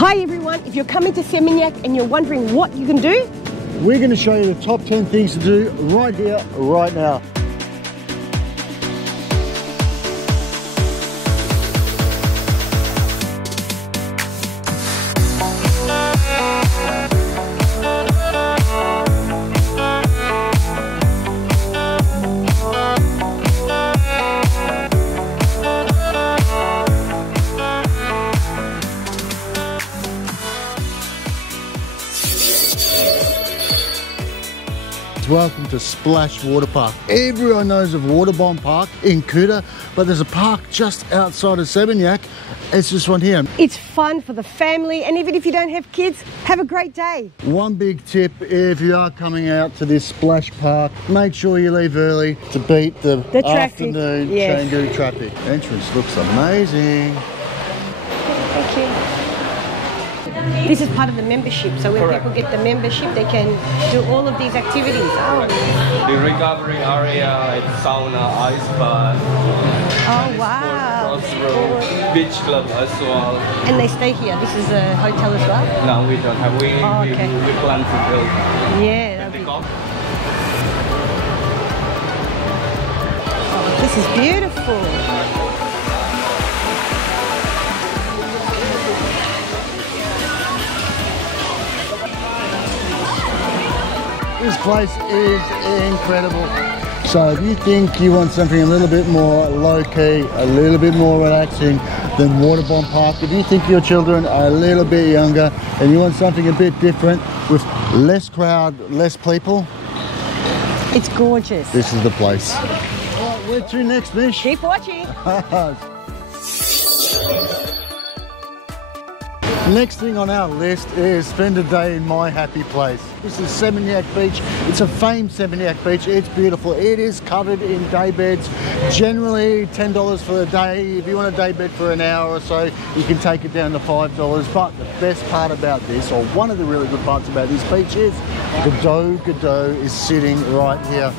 Hi everyone, if you're coming to Seminyak and you're wondering what you can do, we're going to show you the top 10 things to do right here, right now. Welcome to Splash Water Park. Everyone knows of Waterbomb Park in Kuta, but there's a park just outside of Seminyak. It's this one here. It's fun for the family, and even if you don't have kids, have a great day. One big tip, if you are coming out to this splash park, make sure you leave early to beat the afternoon Changu traffic. Entrance looks amazing. Thank you. This is part of the membership, so when people get the membership, they can do all of these activities. Oh. The recovery area, it's sauna, ice bath. Oh wow! Beach club as well. And they stay here. This is a hotel as well. No, we don't have. We plan to build. Yeah. This is beautiful. This place is incredible. So if you think you want something a little bit more low-key, a little bit more relaxing than Waterbomb Park, if you think your children are a little bit younger and you want something a bit different with less crowd, less people, it's gorgeous. This is the place. All right, where to next, Mish? Keep watching. Next thing on our list is spend a day in my happy place. This is Seminyak Beach. It's a famed Seminyak Beach. It's beautiful. It is covered in day beds. Generally $10 for the day. If you want a day bed for an hour or so, you can take it down to $5. But the best part about this, or one of the really good parts about this beach, is Godot is sitting right here.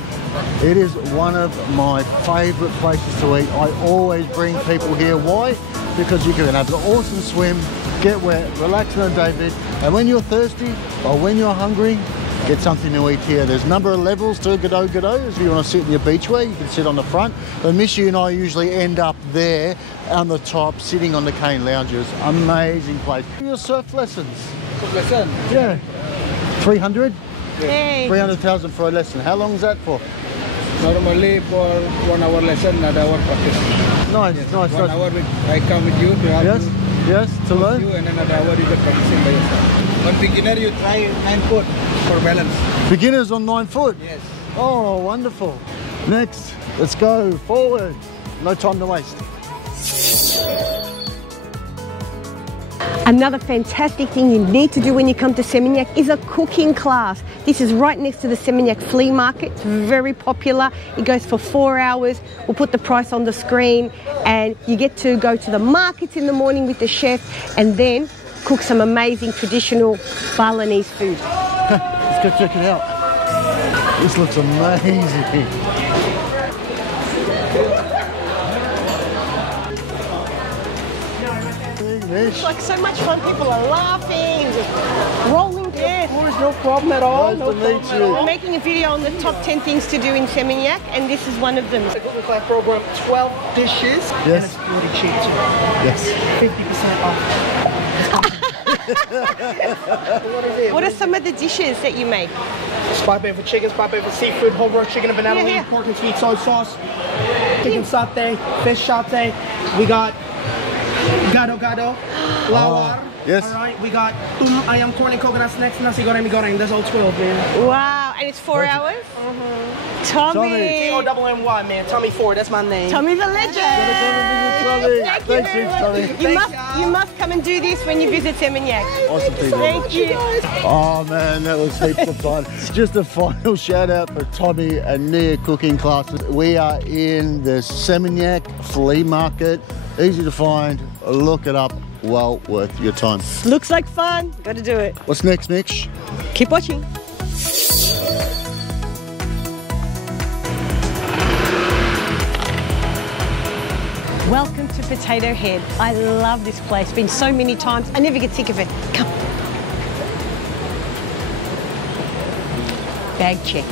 It is one of my favourite places to eat. I always bring people here. Why? Because you can have an awesome swim, get wet, relax on a day bed, and when you're thirsty or when you're hungry, get something to eat here. There's a number of levels to Godot. If you want to sit in your beachwear, you can sit on the front. But Mishy and I usually end up there on the top, sitting on the cane lounges. Amazing place. Your surf lessons? Surf lesson? Yeah. 300? Hey. 300,000 for a lesson. How long is that for? Normally for 1 hour lesson, another hour practice. Nice, yes, nice. 1 hour I come with you to help you. Yes, to learn. You, and another hour you get practicing by yourself. On beginner, you try 9 foot for balance. Beginners on 9 foot? Yes. Oh, wonderful. Next, let's go forward. No time to waste. Another fantastic thing you need to do when you come to Seminyak is a cooking class. This is right next to the Seminyak flea market. It's very popular. It goes for 4 hours. We'll put the price on the screen, and you get to go to the markets in the morning with the chef and then cook some amazing traditional Balinese food. Let's go check it out. This looks amazing. It's like so much fun. People are laughing, just rolling. Yeah, there's no problem at all. Nice to meet you. We're making a video on the top 10 things to do in Seminyak, and this is one of them. The Google Class program, 12 dishes, and it's pretty cheap too. Yes. 50% off. What are some of the dishes that you make? Spot bait for chicken, spot bait for seafood, whole roast chicken and banana leaf, pork and sweet soy sauce, chicken satay, fish satay. We got gado, lawar. Yes. All right, we got ayam corn and coconut snacks, nasi goreng, goreng. That's all 12, man. Wow, and it's 4 hours? Tommy. T-O-M-M-Y, man. Tommy Ford, that's my name. Tommy the legend. Thanks, Tommy. You must come and do this when you visit Seminyak. Awesome people. Thank you. Oh man, that was heaps of fun. Just a final shout out for Tommy and Nia cooking classes. We are in the Seminyak flea market. Easy to find. Look it up. Well worth your time. Looks like fun. Got to do it. What's next, Mitch? Keep watching. Welcome to Potato Head. I love this place. Been so many times. I never get sick of it. Come. Bag check.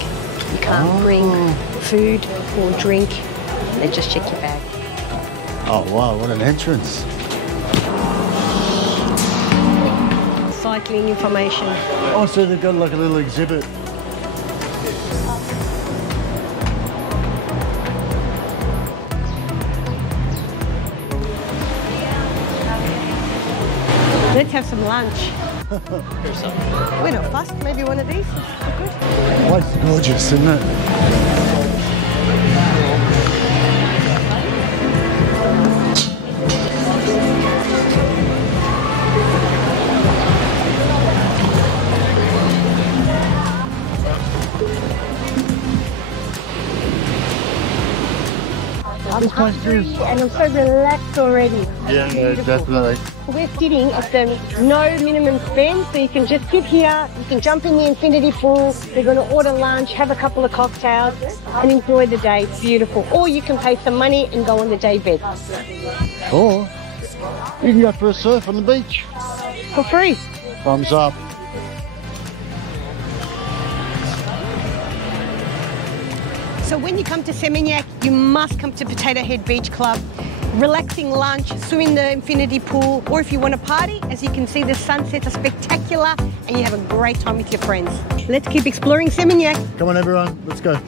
You can't bring food or drink. They just check your bag. Oh wow, what an entrance. Cycling information. Oh, so they've got like a little exhibit. Let's have some lunch. We're not fussed. Maybe one of these is good. The place is gorgeous, isn't it? I'm hungry and I'm so relaxed already. Yeah, definitely. We're sitting at the no minimum spend, so you can just sit here, you can jump in the infinity pool, we're going to order lunch, have a couple of cocktails and enjoy the day. It's beautiful. Or you can pay some money and go on the day bed. Or you can go for a surf on the beach. For free. Thumbs up. So when you come to Seminyak, you must come to Potato Head Beach Club. Relaxing lunch, swim in the infinity pool, or if you want to party, as you can see the sunsets are spectacular and you have a great time with your friends. Let's keep exploring Seminyak. Come on everyone, let's go.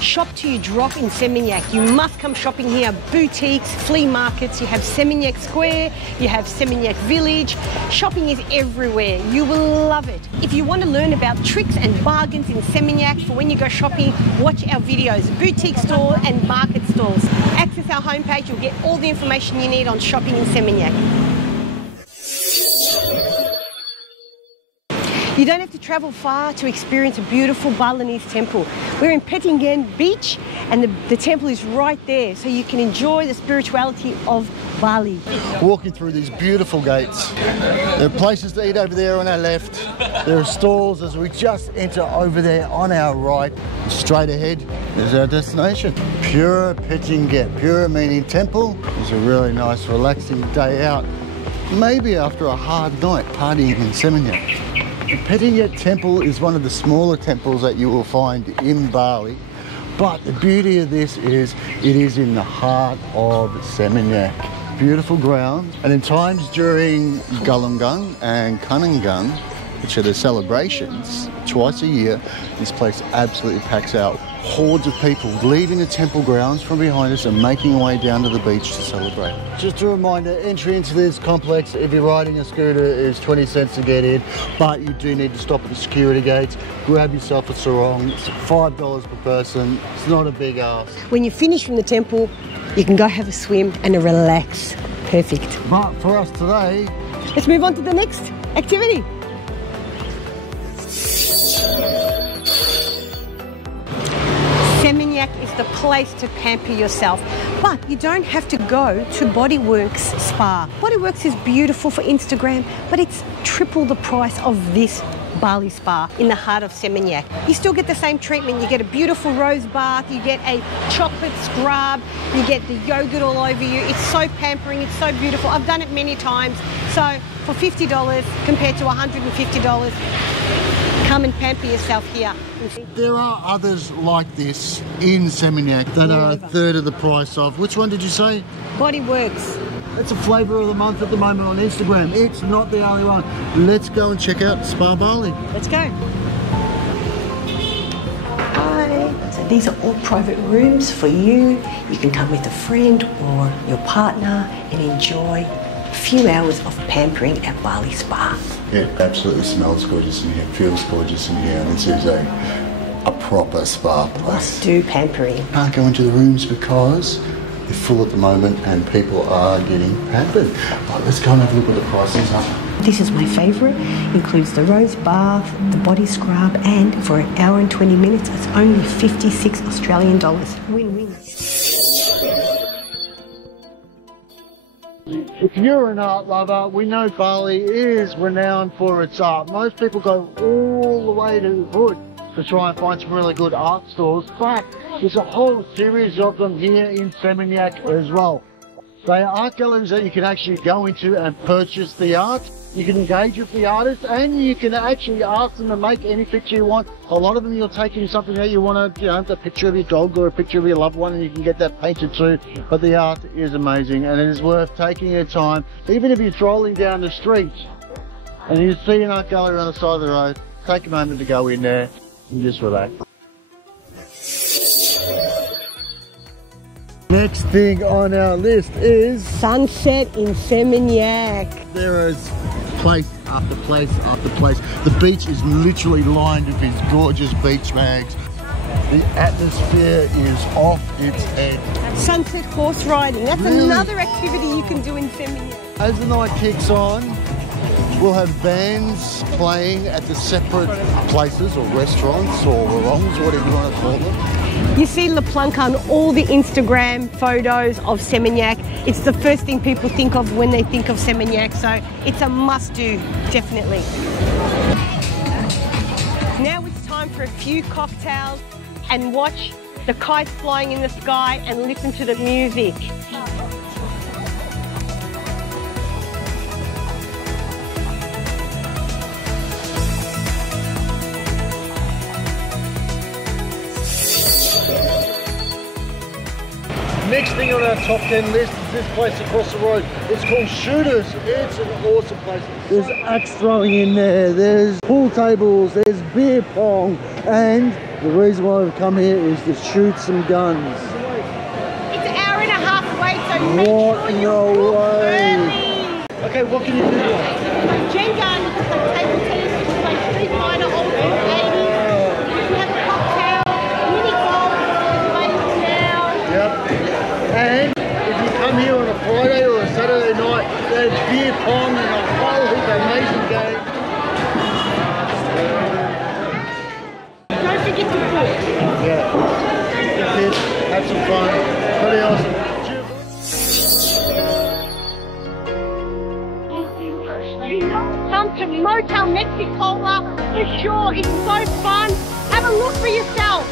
Shop till you drop in Seminyak. You must come shopping here. Boutiques, flea markets, you have Seminyak Square, you have Seminyak Village. Shopping is everywhere. You will love it. If you want to learn about tricks and bargains in Seminyak for when you go shopping, watch our videos, boutique store and market stores. Access our homepage, you'll get all the information you need on shopping in Seminyak. You don't have to travel far to experience a beautiful Balinese temple. We're in Petingan Beach and the temple is right there, so you can enjoy the spirituality of Bali. Walking through these beautiful gates. There are places to eat over there on our left. There are stalls as we just enter over there on our right. Straight ahead is our destination. Pura Petingan. Pura meaning temple. It's a really nice relaxing day out. Maybe after a hard night partying in Seminyak. The Petingan temple is one of the smaller temples that you will find in Bali, but the beauty of this is it is in the heart of Seminyak. Beautiful ground, and in times during Galungang and Kanungang, which are the celebrations, twice a year, this place absolutely packs out. Hordes of people leaving the temple grounds from behind us and making their way down to the beach to celebrate. Just a reminder, entry into this complex, if you're riding a scooter, is 20 cents to get in, but you do need to stop at the security gates, grab yourself a sarong. It's $5 per person. It's not a big ask. When you finish from the temple, you can go have a swim and relax. Perfect. But for us today, let's move on to the next activity. Seminyak is the place to pamper yourself, but you don't have to go to Bodyworks Spa. Bodyworks is beautiful for Instagram, but it's triple the price of this Bali spa in the heart of Seminyak. You still get the same treatment. You get a beautiful rose bath, you get a chocolate scrub, you get the yogurt all over you. It's so pampering, it's so beautiful. I've done it many times. So for $50 compared to $150, come and pamper yourself here. there are others like this in Seminyak that are a third of the price of. Which one did you say? Bodyworks. It's a flavour of the month at the moment on Instagram. It's not the only one. Let's go and check out Spa Bali. Let's go. Hi. So these are all private rooms for you. You can come with a friend or your partner and enjoy a few hours of pampering at Bali Spa. It absolutely smells gorgeous in here, feels gorgeous in here. This is a proper spa place. Must do pampering. Can't go into the rooms because they're full at the moment and people are getting pampered. But let's go and have a look at the prices up. This is my favourite. Includes the rose bath, the body scrub, and for an hour and 20 minutes, it's only 56 Australian dollars. Win-win. If you're an art lover, we know Bali is renowned for its art. Most people go all the way to the hood to try and find some really good art stores, but There's a whole series of them here in Seminyak as well. They are art galleries that you can actually go into and purchase the art. You can engage with the artist and you can actually ask them to make any picture you want. A lot of them you're taking something that you want to, you know, a picture of your dog or a picture of your loved one, and you can get that painted too. But the art is amazing and it is worth taking your time. Even if you're strolling down the street and you see an art gallery on the side of the road, take a moment to go in there and just relax. Next thing on our list is Sunset in Seminyak. there is place after place after place. The beach is literally lined with these gorgeous beach bags. The atmosphere is off its head. Sunset horse riding. That's Really? another activity you can do in Seminyak. As the night kicks on, we'll have bands playing at the separate places or restaurants or wrongs, whatever you want to call them. You see La Planca on all the Instagram photos of Seminyak. It's the first thing people think of when they think of Seminyak, so it's a must-do, definitely. Now it's time for a few cocktails and watch the kites flying in the sky and listen to the music. Next thing on our top 10 list is this place across the road. It's called Shooters. It's an awesome place. There's axe throwing in there, there's pool tables, there's beer pong, and the reason why we've come here is to shoot some guns. It's an hour and a half away, so make What? sure No you book way. early. Okay, what can you do? Like Gen Gun, like table tennis, like Street Fighter, old school 80s. You can have a cocktail, mini golf, waiting now. Yep. And if you come here on a Friday or a Saturday night, there's beer pong and a whole heap of amazing games. Don't forget to book. Yeah. Get kids, have some fun. Pretty awesome. Come to Motel MEXICOLA for sure. It's so fun. Have a look for yourself.